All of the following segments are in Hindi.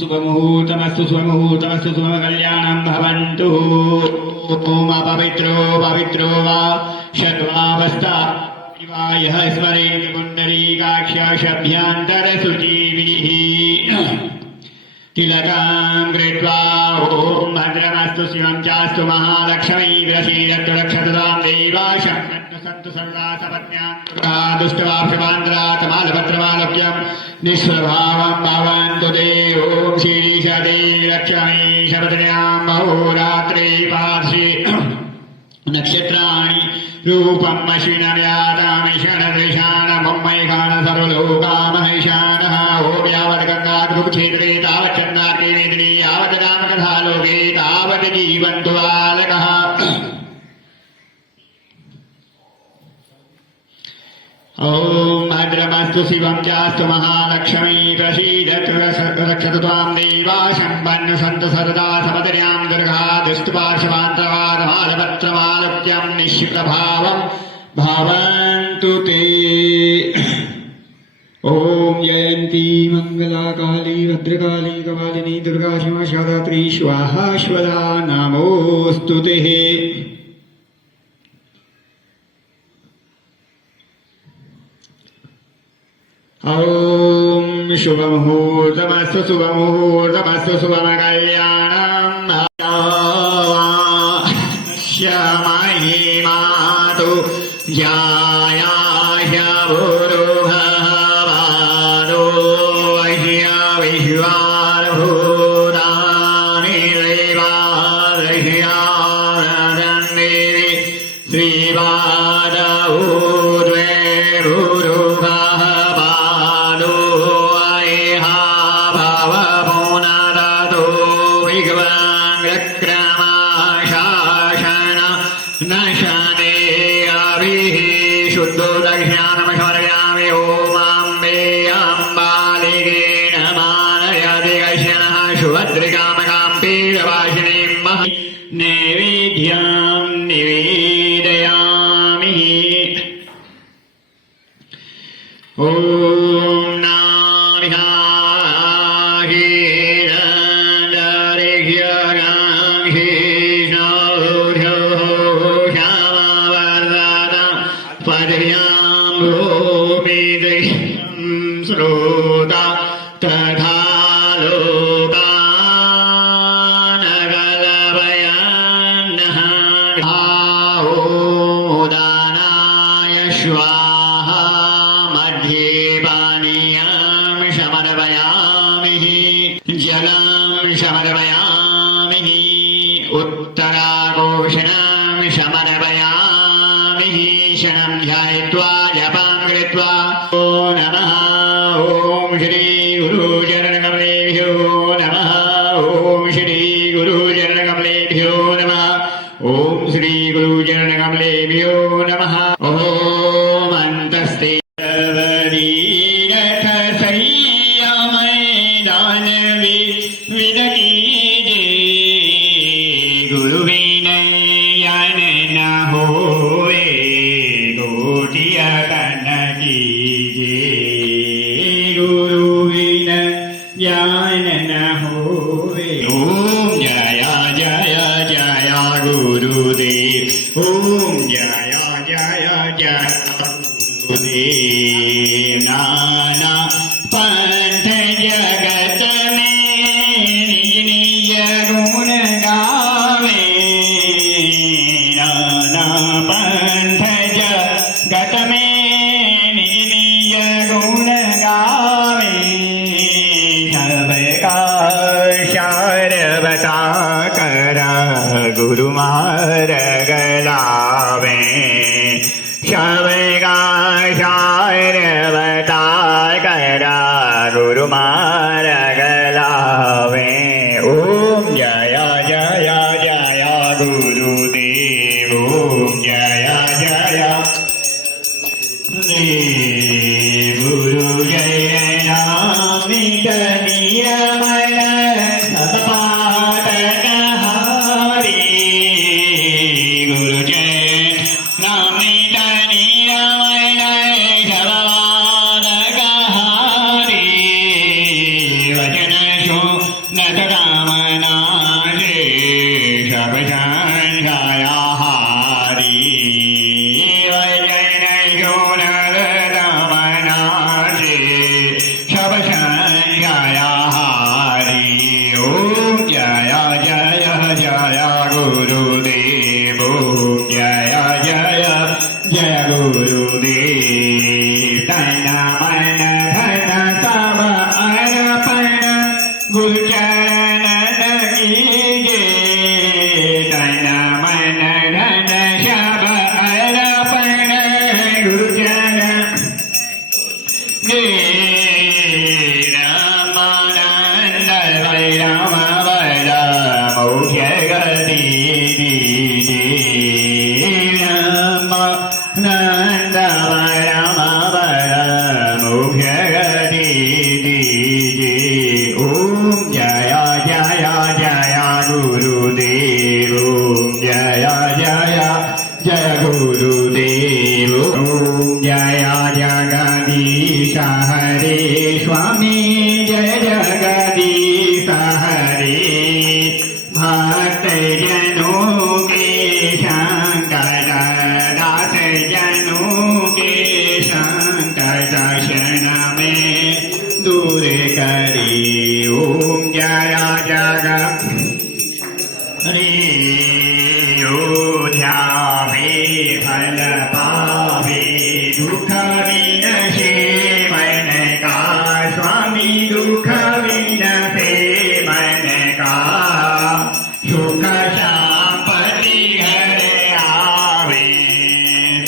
शुभमुहूर्तमस्तु शुभमुहूर्तमस्तु शुभकल्याणं भवन्तु। ओम पवित्रो पवित्रो वा षड्वावस्था यः स्मरेत् पुण्डरीकाक्षभ्यन्तरशुचिभिः तिलकां कृत्वा ॐ भद्रमस्तु शिवं चास्तु महालक्ष्मी ग्रसीरत्तु रक्षतु तां देवा शक्नन्तु सन्तु सर्वा सपत्न्यां दुर्गा दुष्टवाक्षमान्द्रातमालपत्रमालभ्यं निःस्वभावं भवन्तु ते ॐ श्रीशते लक्ष्मी शपत्न्यां अहोरात्रे पार्श्वे नक्षत्राणि रूपं अश्विनव्यातामिषणदृशानमुम्मैखान सर्वलोकामहैशानः ॐ यावत् गङ्गाधुक्षेत्रे तावत् चन्दार्के वेदिनी यावत् रामकथा लोके तावत् जीवन्तु बालकः। ॐ भद्रमस्तु शिवं चास्तु महालक्ष्मी प्रसीदतु रक्षतु त्वां देवा सम्पन्न सन्तु सदा सपत्न्यां दुर्गा दुष्टपार्श्वान्तरातमालपत्रमालत्यं निःशुकभावं भवन्तु ते। ॐ जयन्ती मङ्गला काली भद्रकाली कपालिनी दुर्गा शिवा शदात्री स्वाहा स्वदा नमोऽस्तु ते। ॐ शुभमुहूर्तमस्तु शुभमुहूर्तमस्तु शुभमकल्याणं महिमातु जायाय भूरुभवादो वह्य विश्वारभूतानि दैवादह्यानन्दे श्रीवादऊर्ध्वे भूरुभवादो अय्हा भवपुनरतो विग्वङ्क्रमाशासन नशने अभिः शुद्धो दक्षिणानमस्मरामि। ॐ अम्बे अम्बालिके नमानयति कश्यनः सुभद्रिकामकां पीडवासिनीं महि नैवेद्यं निवेदयामि। ॐ श्रोता तथा लोकानगलभयन्नः दानाय स्वाहा मध्ये पानीयं समर्पयामि जलं समर्पयामि उत्तराघोषणं समर्पयामि शनं ध्यायित्वा जपं कृत्वा ॐ नमः ॐ श्री गुरुचरणकमलेभ्यो नमः ॐ श्री गुरुचरणकमलेभ्यो नमः ॐ श्री गुरुचरणकमलेभ्यो नमः। ॐ अन्तस्ते मैदान विदकीजे गुरुविनयन न होए गोटिया कनकीजे गुरुविनयन न होए। ॐ जय जय जय गुरुदेव ॐ जय जय जय गुरुदेव। नाना पंथ जगत में निज निज गुण गावे नाना पंथ जगत में निज निज गुण गावे सबका शर्वता कर गुरु मार्ग लावे सबका शर्वता कर गुरु मार्ग लावे। ॐ जय जय जय गुरुदेव ॐ जय जय गुरु जय नामिक निरमल सतपाठ कहारी गुरु जय शबशंशाया हारी वजन शूनरदमनाशे शबशंशाया हारी ओम जय जय जय गुरुदेव जय जय जय गुरुदेव तन मन धन सब अर्पण गुरुचरण लीजे तन मन धन सब अर्पण गुरुचरण रामानंद वैरम वद मुख्य गति रामानंद वैरम वद मुख्य गति ओम जय जय जय गुरुदेव जय जय जय गुरुदेव ओम जय जगदीश हरे स्वामी जय जगदीश हरे भक्त जनों के संकट दास जनों के संकट क्षण में दूर करे ओम जय जग हरे ध्यावे फल पावे दुख विनशे मन का स्वामी दुख विनशे मन का सुख संपत्ति घर आवे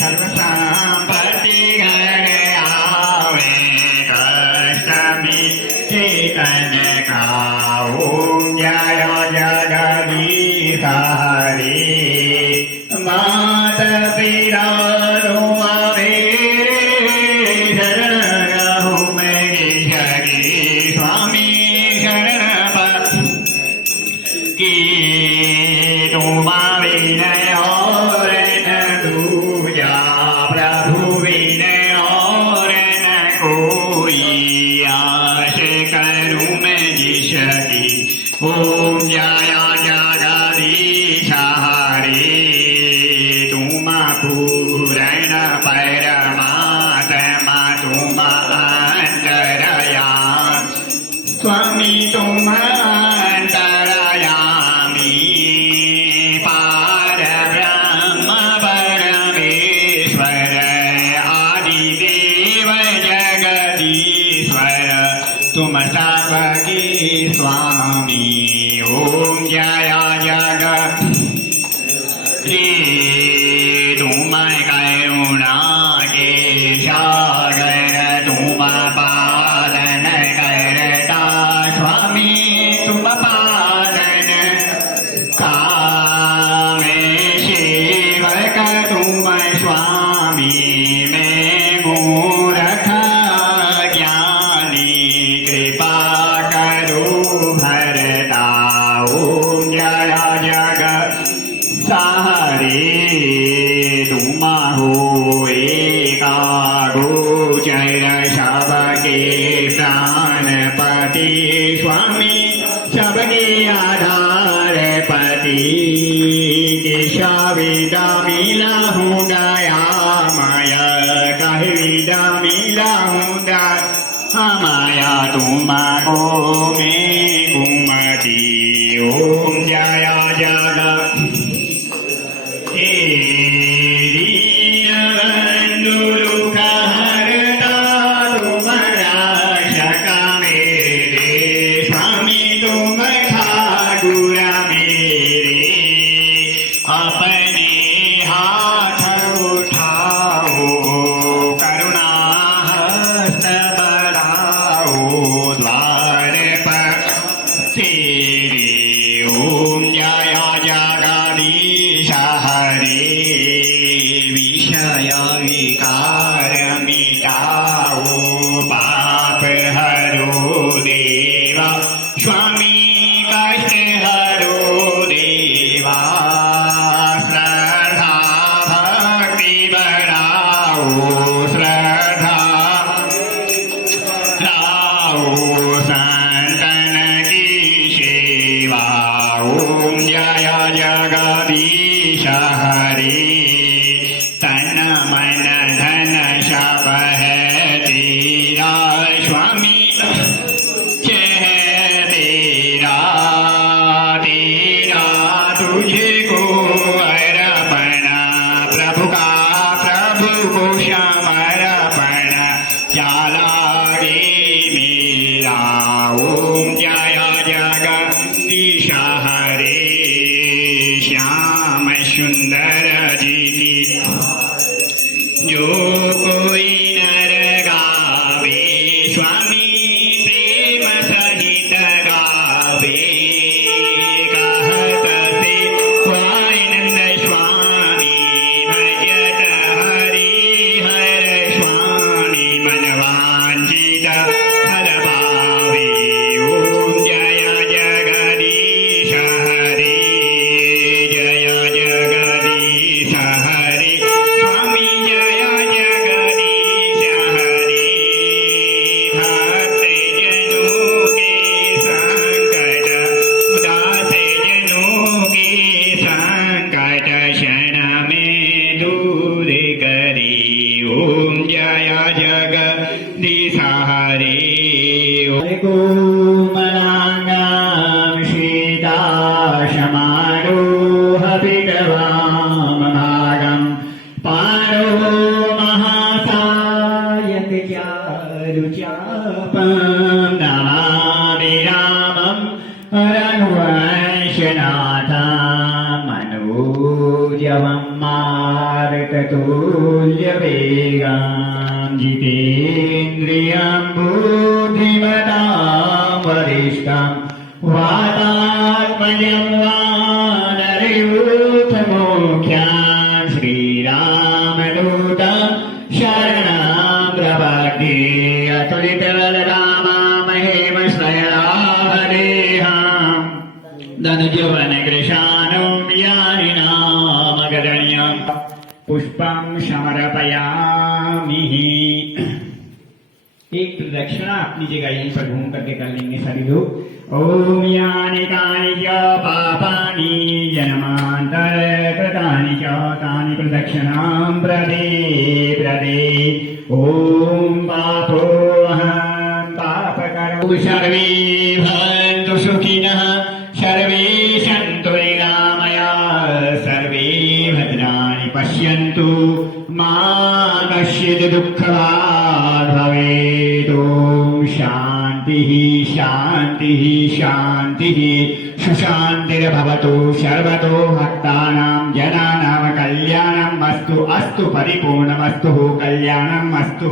सर्व संपत्ति घर आवे कष्ट में चेतन का ओम जय जगदीश हरे मात पिता मेरे शरण रहूं मेरे शरी स्वामी शरण की तुम विनय और न दूजा प्रभु विनय और न कोई आश करूं मैं जिसकी ओम जय जगदीश हरे तुम पूर्ण परमात्मा तुम अंतरयामी स्वामी तुम अंतरयामी पार ब्रह्म परमेश्वर आदिदेव जगदीश्वर तुम सबके स्वामी ओम जय जग तुम करुणा के सागर तुम पालन करता स्वामी तुम पालन में सेवक तुम स्वामी में मूर्ख ज्ञानी कृपा करो भरता ओम जय जग सहारे तुम हो एका गोचर सबके प्राणपति स्वामी सबके आधार पति दिशा विदा मिला हूँ गया माया कह विदा मिला हूँ गया माया तुमको में कुमति ओम जय जग अपने हाथ उठाओ करुणा हस्त बढ़ाओ द्वार पर तेरे ओम जय जगदीश हरे विषय विकार मिटाओ पाप हरो देवा स्वामी कष्ट हरो देवा जगदीश हरे तन मन धन सब है तेरा स्वामी जय तेरा तेरा तुझको अर्पण प्रभु को समर्पण चला रे मेरा ओम जय जगदीश हरे श्याम सुंदर जी जो कोई नर गावे स्वामी प्रेम सहित गावे कहत से वानंद स्वामी भजत हरि हर स्वामी मनवांचित फल पावे ओम जय जगदीश हरे जय जगदीश हरे स्वामी जय जगदीश हरे भक्त जनों के संकट उदास जनों के संकट क्षण में दूर करे ओम जय जगदीश हरे कोमलांगं शीताशमारोह विद्वामभागं पारो महासायक चारुचापं नमामि रामं रघुवंशनाथं मनोजवं मारुततुल्यवेगं जितेन्द्रियं बुद्धिमतां वरिष्ठं वातात्मजं वानरयूथमुख्यां श्रीरामदूतं शरणं प्रपद्ये अतुलितबलरामामहेम श्रयणाहरेहाम् धनुजवनकृशानं यानिनामगदण्यं पुष्पं समर्पयामि। एक प्रदक्षिणा अपनी जगह यहीं पर घूम करके कर लेंगे सभी लोग। ओम यानि कानि च पापानि जन्मांतर कृतानि च तानि प्रदक्षिणां प्रदे प्रदे ओम पापोऽहं पापकर्मो सर्वे भवन्तु सुखिनः सर्वे सन्तु निरामयाः सर्वे भद्राणि पश्यन्तु मा कश्चित् दुःखभाग् भवेत् ओम शान्तिः शान्तिः शान्तिः सुशान्तिर्भवतु सर्वतो भक्तानां जनानां कल्याणम् अस्तु अस्तु परिपूर्णमस्तु कल्याणम् अस्तु।